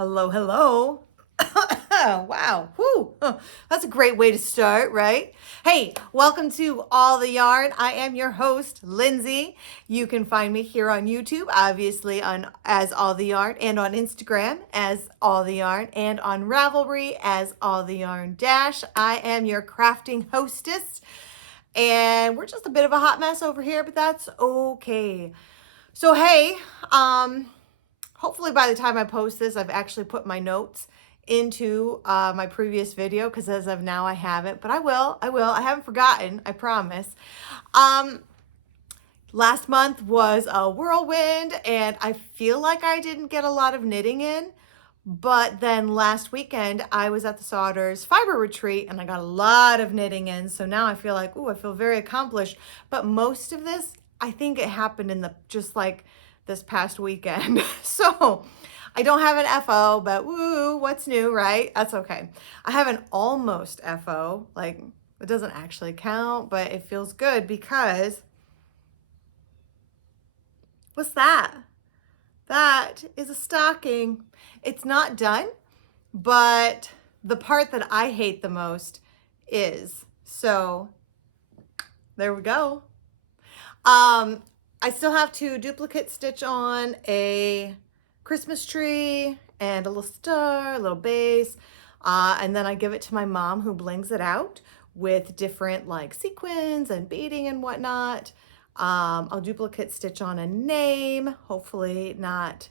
Hello, hello. Wow. Whew. That's a great way to start, right? Hey, welcome to All the Yarn. I am your host, Lindsay. You can find me here on YouTube, obviously on as All the Yarn, and on Instagram as All the Yarn, and on Ravelry as All the Yarn Dash. I am your crafting hostess, and we're just a bit of a hot mess over here, but that's okay. So hey, hopefully by the time I post this, I've actually put my notes into my previous video, because as of now I haven't, but I will. I haven't forgotten, I promise. Last month was a whirlwind, and I feel like I didn't get a lot of knitting in, but then last weekend I was at the Sauder's Fiber Retreat and I got a lot of knitting in, so now I feel like, ooh, I feel very accomplished. But most of this, I think it happened in just like this past weekend. So I don't have an FO, but woo, what's new, right? That's okay. I have an almost FO, like it doesn't actually count, but it feels good because what's that? That is a stocking. It's not done, but the part that I hate the most is. So there we go. I still have to duplicate stitch on a Christmas tree and a little star, a little base. And then I give it to my mom, who blings it out with different like sequins and beading and whatnot. I'll duplicate stitch on a name, hopefully not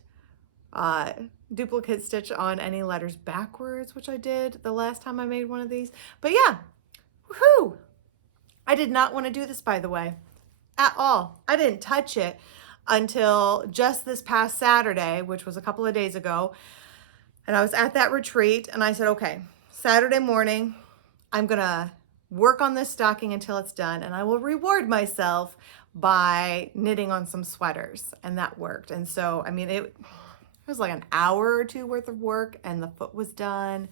duplicate stitch on any letters backwards, which I did the last time I made one of these. But yeah, woohoo! I did not want to do this, by the way, at all. I didn't touch it until just this past Saturday, which was a couple of days ago. And I was at that retreat and I said, okay, Saturday morning, I'm gonna work on this stocking until it's done, and I will reward myself by knitting on some sweaters. And that worked. And so, I mean, it was like an hour or two worth of work and the foot was done.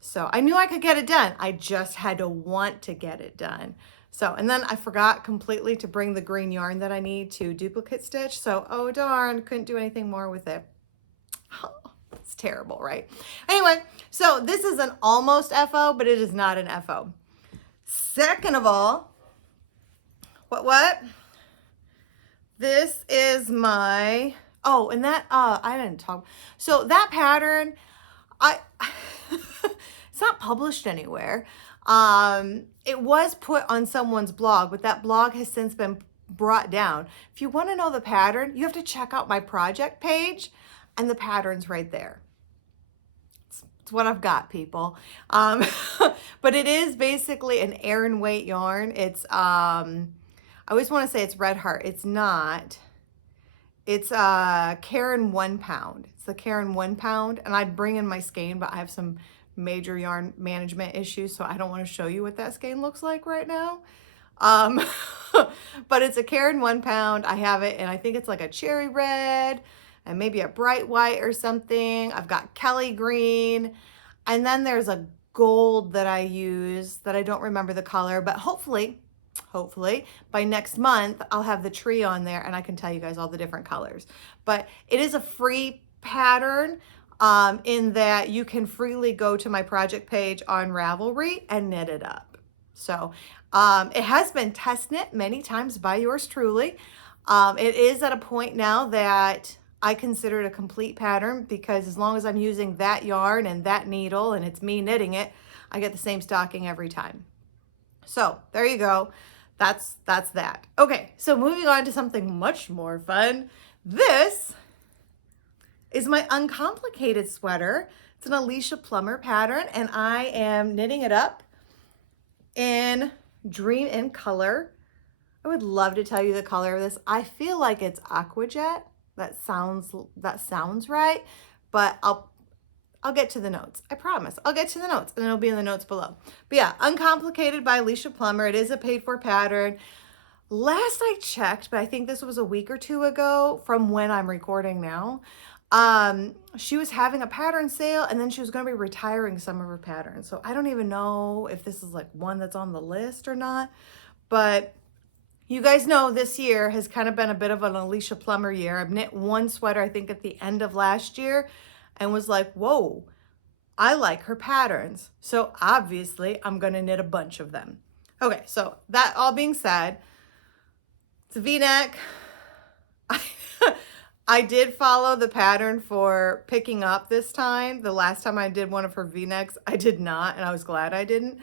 So I knew I could get it done. I just had to want to get it done. So, and then I forgot completely to bring the green yarn that I need to duplicate stitch. So, oh darn, couldn't do anything more with it. Oh, it's terrible, right? Anyway, so this is an almost FO, but it is not an FO. Second of all, what? This is my, oh, and that, I didn't talk. So that pattern, it's not published anywhere. It was put on someone's blog, but that blog has since been brought down. If you want to know the pattern, you have to check out my project page, and the pattern's right there. It's what I've got, people. But it is basically an Aran weight yarn. It's, I always want to say it's Red Heart. It's not. It's Caron One-Pound. It's the Caron One-Pound, and I'd bring in my skein, but I have some major yarn management issues, so I don't want to show you what that skein looks like right now. But it's a Caron One-Pound. I have it, and I think it's like a cherry red and maybe a bright white or something. I've got Kelly green, and then there's a gold that I use that I don't remember the color, but hopefully by next month I'll have the tree on there and I can tell you guys all the different colors. But it is a free pattern in that you can freely go to my project page on Ravelry and knit it up. So it has been test knit many times by yours truly. It is at a point now that I consider it a complete pattern, because as long as I'm using that yarn and that needle and it's me knitting it, I get the same stocking every time. So there you go. That's that. Okay, so moving on to something much more fun. This is my Uncomplicated sweater. It's an Alicia Plummer pattern, and I am knitting it up in Dream in Color. I would love to tell you the color of this. I feel like it's Aqua Jet. That sounds right, but I'll get to the notes. I promise. I'll get to the notes, and it'll be in the notes below. But yeah, Uncomplicated by Alicia Plummer. It is a paid-for pattern. Last I checked, but I think this was a week or two ago from when I'm recording now, she was having a pattern sale, and then she was going to be retiring some of her patterns. So I don't even know if this is like one that's on the list or not, but you guys know this year has kind of been a bit of an Alicia Plummer year. I've knit one sweater, I think, at the end of last year, and was like, whoa, I like her patterns. So obviously I'm gonna knit a bunch of them. Okay, so that all being said, it's a V-neck. I did follow the pattern for picking up this time. The last time I did one of her V-necks, I did not, and I was glad I didn't.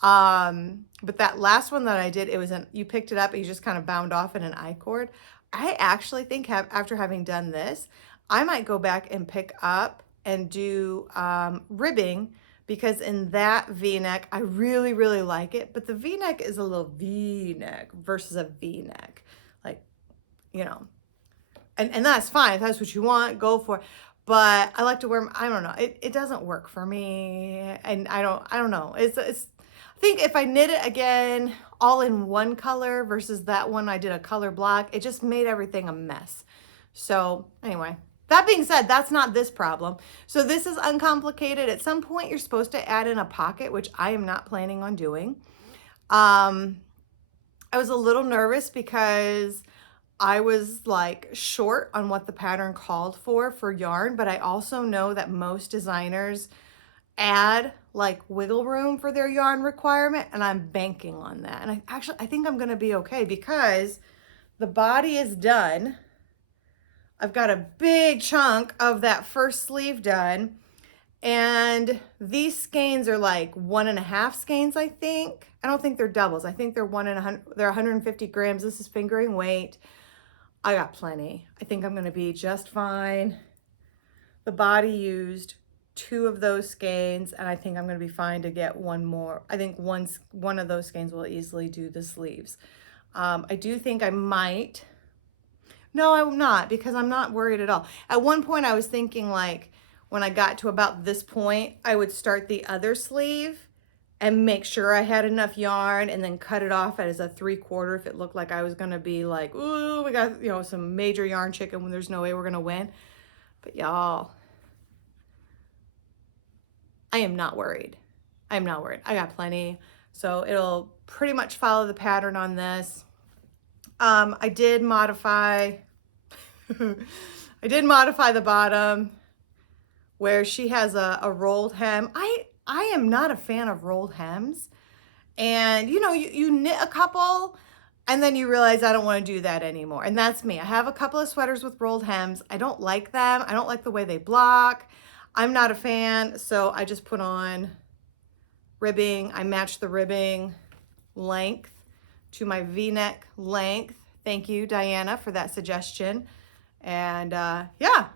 But that last one that I did, it was you picked it up and you just kind of bound off in an I-cord. I actually think after having done this, I might go back and pick up and do ribbing, because in that V-neck, I really, really like it. But the V-neck is a little V-neck versus a V-neck. Like, you know, and that's fine. If that's what you want, go for it. But I like to wear, I don't know, it doesn't work for me. And I don't know. I think if I knit it again, all in one color versus that one I did a color block, it just made everything a mess. So anyway, that being said, that's not this problem. So this is Uncomplicated. At some point, you're supposed to add in a pocket, which I am not planning on doing. I was a little nervous because I was like short on what the pattern called for yarn, but I also know that most designers add like wiggle room for their yarn requirement, and I'm banking on that. And I think I'm gonna be okay because the body is done. I've got a big chunk of that first sleeve done, and these skeins are like 1.5 skeins, I think. I don't think they're doubles. I think they're they're 150 grams. This is fingering weight. I got plenty. I think I'm gonna be just fine. The body used 2 of those skeins, and I think I'm gonna be fine to get one more. I think one of those skeins will easily do the sleeves. I do think I might. No, I'm not, because I'm not worried at all. At one point I was thinking, like, when I got to about this point, I would start the other sleeve and make sure I had enough yarn and then cut it off as a 3/4 if it looked like I was gonna be like, ooh, we got, you know, some major yarn chicken when there's no way we're gonna win. But y'all, I am not worried. I'm not worried. I got plenty. So it'll pretty much follow the pattern on this. I did modify, I did modify the bottom where she has a rolled hem. I am not a fan of rolled hems. And you know, you knit a couple and then you realize I don't want to do that anymore. And that's me. I have a couple of sweaters with rolled hems. I don't like them. I don't like the way they block. I'm not a fan. So I just put on ribbing. I matched the ribbing length to my V-neck length. Thank you, Diana, for that suggestion. And yeah.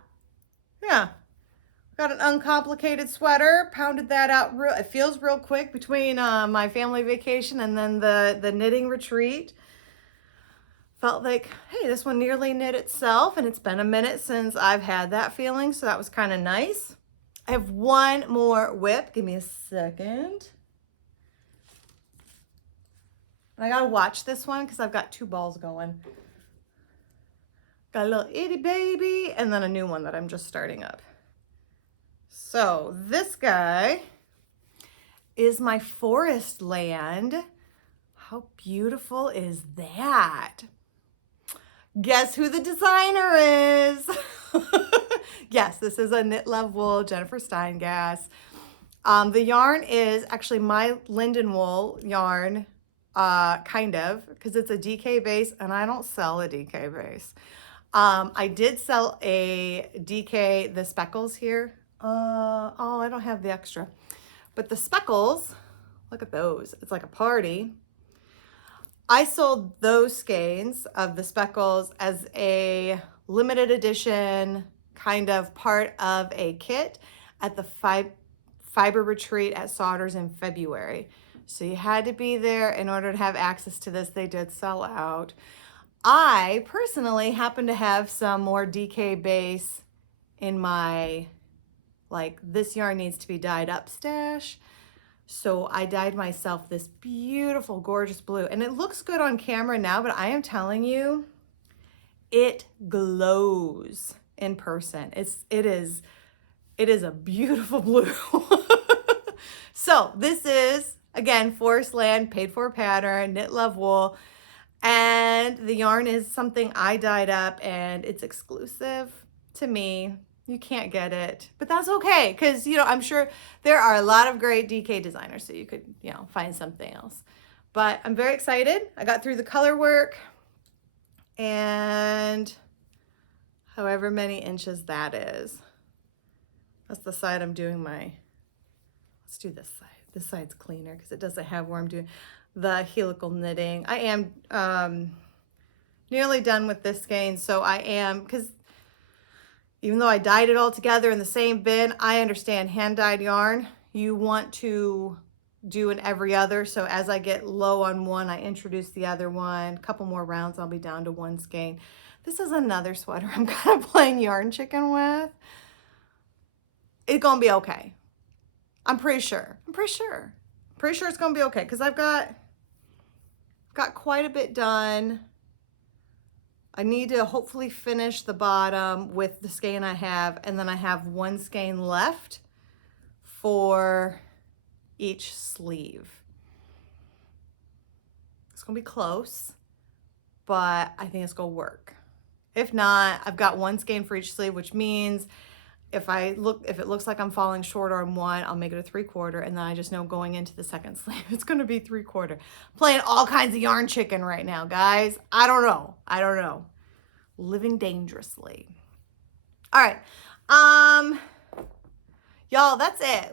Got an Uncomplicated sweater, pounded that out. It feels real quick between my family vacation and then the knitting retreat. Felt like, hey, this one nearly knit itself, and it's been a minute since I've had that feeling, so that was kind of nice. I have one more whip. Give me a second. And I gotta watch this one because I've got 2 balls going. Got a little itty baby and then a new one that I'm just starting up. So this guy is my Forestland. How beautiful is that? Guess who the designer is? Yes, this is a Knit Love Wool, Jennifer Steingass. The yarn is actually my Lindenwool yarn, kind of, because it's a DK base, and I don't sell a DK base. I did sell a DK, the speckles here. Oh, I don't have the extra. But the speckles, look at those. It's like a party. I sold those skeins of the speckles as a limited edition, kind of part of a kit at the Fiber Retreat at Sauder's in February. So you had to be there in order to have access to this. They did sell out. I personally happen to have some more DK base in my, like, this yarn needs to be dyed up stash. So I dyed myself this beautiful, gorgeous blue. And it looks good on camera now, but I am telling you, it glows in person. It is a beautiful blue. So this is, again, Forestland, paid for pattern, Knit Love Wool. And the yarn is something I dyed up, and it's exclusive to me. You can't get it, but that's okay. Cause you know, I'm sure there are a lot of great DK designers, so you could, you know, find something else. But I'm very excited. I got through the color work and however many inches that is. That's the side I'm doing let's do this side. This side's cleaner because it doesn't have where I'm doing the helical knitting. I am nearly done with this skein, so I am, because even though I dyed it all together in the same bin, I understand hand-dyed yarn. You want to do an every other, so as I get low on one, I introduce the other one. A couple more rounds, I'll be down to one skein. This is another sweater I'm kind of playing yarn chicken with. It's gonna be okay. I'm pretty sure. Pretty sure it's gonna be okay because I've got quite a bit done. I need to hopefully finish the bottom with the skein I have, and then I have one skein left for each sleeve. It's gonna be close, but I think it's gonna work. If not, I've got one skein for each sleeve, which means if it looks like I'm falling short on one, I'll make it a 3/4, and then I just know going into the second sleeve, it's gonna be 3/4. Playing all kinds of yarn chicken right now, guys. I don't know. Living dangerously. All right, y'all, that's it.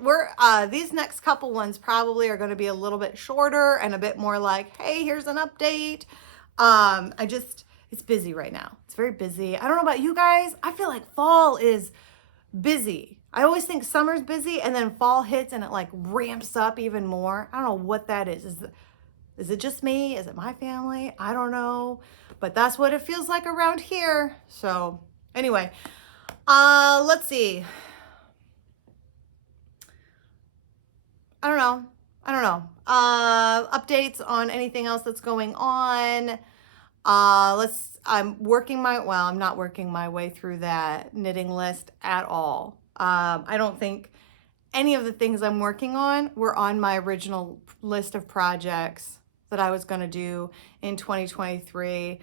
These next couple ones probably are gonna be a little bit shorter and a bit more like, hey, here's an update. It's busy right now. It's very busy. I don't know about you guys. I feel like fall is busy. I always think summer's busy and then fall hits and it like ramps up even more. I don't know what that is. Is it just me? Is it my family? I don't know, but that's what it feels like around here. So anyway, let's see. I don't know. Updates on anything else that's going on. I'm not working my way through that knitting list at all. I don't think any of the things I'm working on were on my original list of projects that I was going to do in 2023.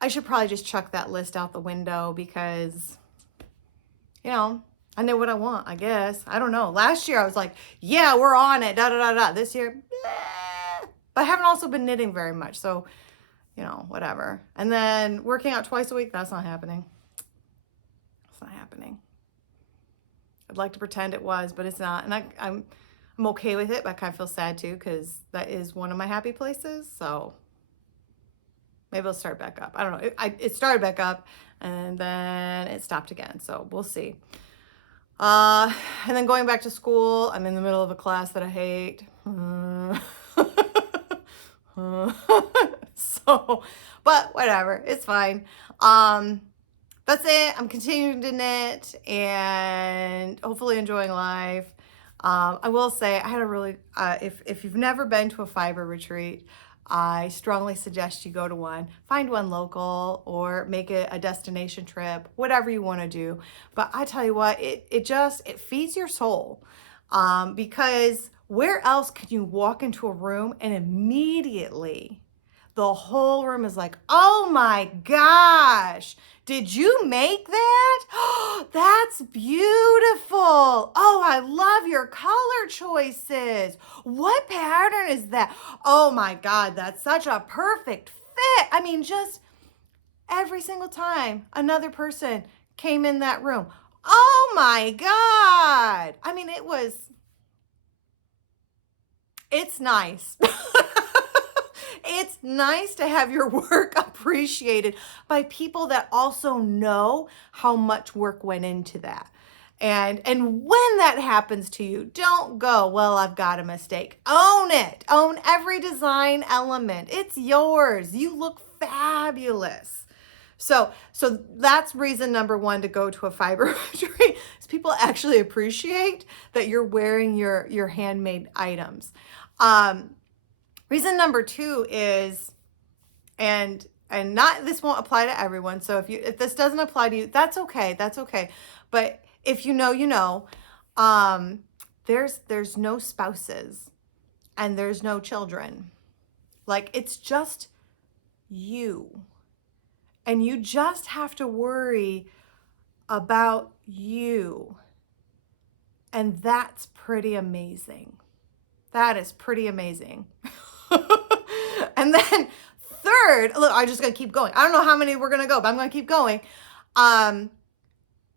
I should probably just chuck that list out the window because, you know, I know what I want, I guess. I don't know. Last year I was like, yeah, we're on it, da da da da. This year, but I haven't also been knitting very much, so you know, whatever. And then working out twice a week, that's not happening. It's not happening. I'd like to pretend it was, but it's not. And I'm okay with it, but I kind of feel sad too, because that is one of my happy places. So maybe I'll start back up. I don't know. It started back up and then it stopped again. So we'll see. And then going back to school, I'm in the middle of a class that I hate. So, but whatever, it's fine. That's it. I'm continuing to knit and hopefully enjoying life. I will say I had a really, if you've never been to a fiber retreat, I strongly suggest you go to one. Find one local or make it a destination trip, whatever you want to do. But I tell you what, it feeds your soul. Because where else can you walk into a room and immediately the whole room is like, oh my gosh, did you make that? That's beautiful. Oh, I love your color choices. What pattern is that? Oh my God, that's such a perfect fit. I mean, just every single time another person came in that room. Oh my God. I mean, it's nice. It's nice to have your work appreciated by people that also know how much work went into that. And when that happens to you, don't go, well, I've got a mistake. Own it. Own every design element. It's yours. You look fabulous. So that's reason number one to go to a fiber retreat is people actually appreciate that you're wearing your handmade items. Reason number two is, and not, this won't apply to everyone. So if this doesn't apply to you, that's okay. That's okay. But if you know, you know, there's no spouses and there's no children. Like, it's just you. And you just have to worry about you. And that's pretty amazing. That is pretty amazing. And then third, look, I'm just gonna keep going. I don't know how many we're gonna go, but I'm gonna keep going.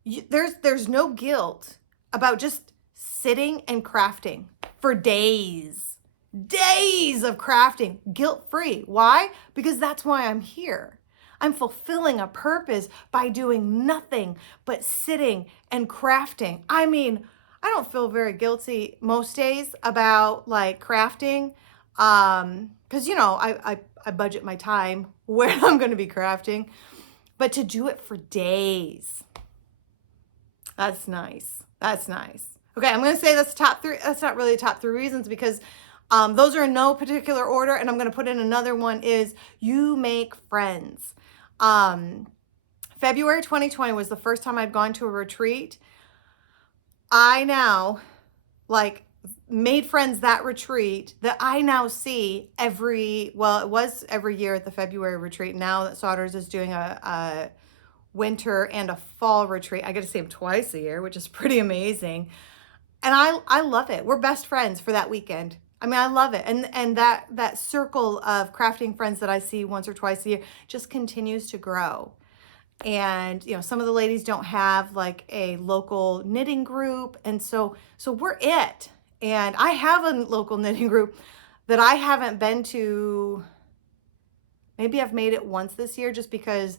There's no guilt about just sitting and crafting for days of crafting, guilt-free. Why? Because that's why I'm here. I'm fulfilling a purpose by doing nothing but sitting and crafting. I mean, I don't feel very guilty most days about like crafting, because I budget my time where I'm going to be crafting, but to do it for days, that's nice. That's nice. Okay, I'm going to say that's top three. That's not really the top three reasons, because those are in no particular order, and I'm going to put in another one is you make friends. February 2020 was the first time I'd gone to a retreat. I now made friends that retreat that I now see it was every year at the February retreat. Now that Sauder's is doing a winter and a fall retreat, I get to see them twice a year, which is pretty amazing. And I love it. We're best friends for that weekend. I mean, I love it. And that circle of crafting friends that I see once or twice a year just continues to grow. And, some of the ladies don't have like a local knitting group. And so we're it. And I have a local knitting group that I haven't been to. Maybe I've made it once this year just because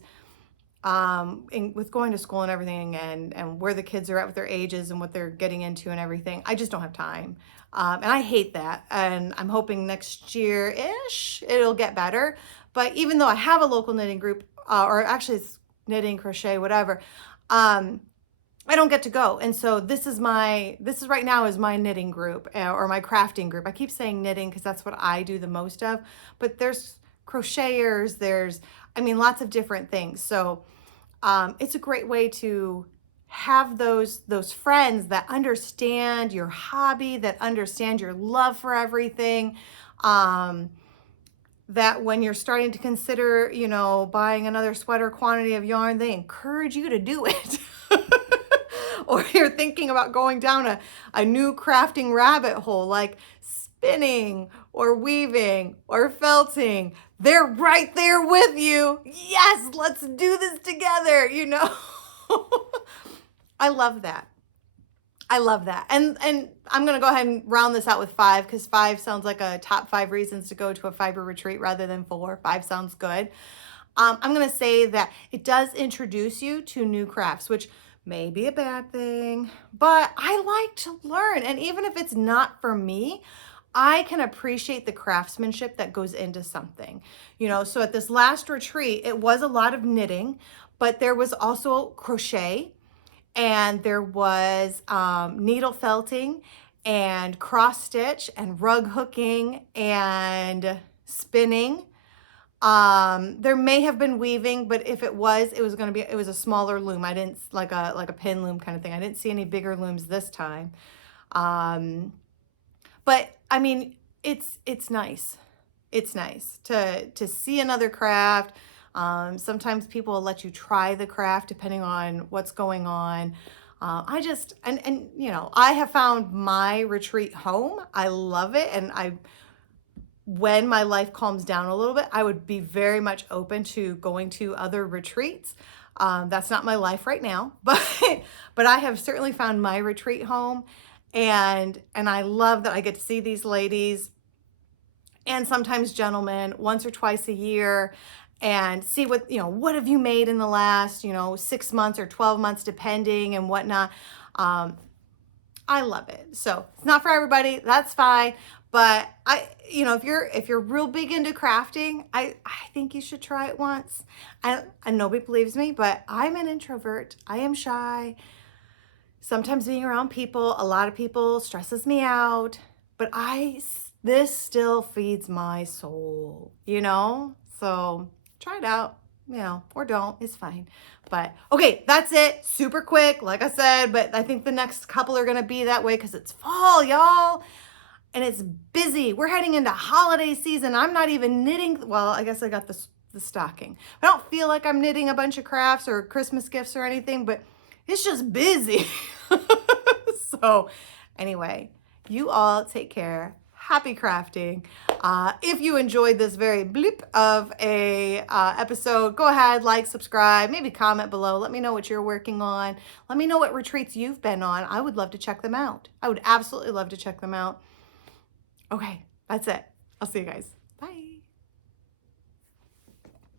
with going to school and everything and where the kids are at with their ages and what they're getting into and everything, I just don't have time. And I hate that. And I'm hoping next year-ish it'll get better. But even though I have a local knitting group, or actually it's knitting, crochet, whatever, I don't get to go. And so this is right now is my knitting group or my crafting group. I keep saying knitting because that's what I do the most of, but there's crocheters, there's lots of different things. So it's a great way to have those friends that understand your hobby, that understand your love for everything, that when you're starting to consider, buying another sweater quantity of yarn, they encourage you to do it. Or you're thinking about going down a new crafting rabbit hole, like spinning or weaving or felting. They're right there with you. Yes, let's do this together, I love that. I love that. And I'm going to go ahead and round this out with 5, because 5 sounds like a top 5 reasons to go to a fiber retreat rather than 4. 5 sounds good. I'm going to say that it does introduce you to new crafts, which may be a bad thing, but I like to learn. And even if it's not for me, I can appreciate the craftsmanship that goes into something. So at this last retreat, it was a lot of knitting, but there was also crochet, and there was needle felting and cross stitch and rug hooking and spinning. There may have been weaving, but if it was a smaller loom. I didn't like a pin loom kind of thing. I didn't see any bigger looms this time. But it's nice. It's nice to see another craft. Sometimes people will let you try the craft depending on what's going on. I have found my retreat home. I love it. And when my life calms down a little bit, I would be very much open to going to other retreats. That's not my life right now, but I have certainly found my retreat home, and I love that I get to see these ladies and sometimes gentlemen once or twice a year and see what have you made in the last 6 months or 12 months depending and whatnot. I love it. So it's not for everybody, that's fine. But if you're real big into crafting, I think you should try it once. And nobody believes me, but I'm an introvert. I am shy. Sometimes being around people, a lot of people, stresses me out. But this still feeds my soul, So try it out, or don't. It's fine. But okay, that's it. Super quick, like I said. But I think the next couple are gonna be that way because it's fall, y'all. And it's busy. We're heading into holiday season. I'm not even knitting. Well, I guess I got the stocking. I don't feel like I'm knitting a bunch of crafts or Christmas gifts or anything, but It's just busy. So anyway, you all take care. Happy crafting. If you enjoyed this very blip of a episode, go ahead, like, subscribe, maybe comment below. Let me know what you're working on. Let me know what retreats you've been on. I would love to check them out. I would absolutely love to check them out. Okay, that's it. I'll see you guys. Bye.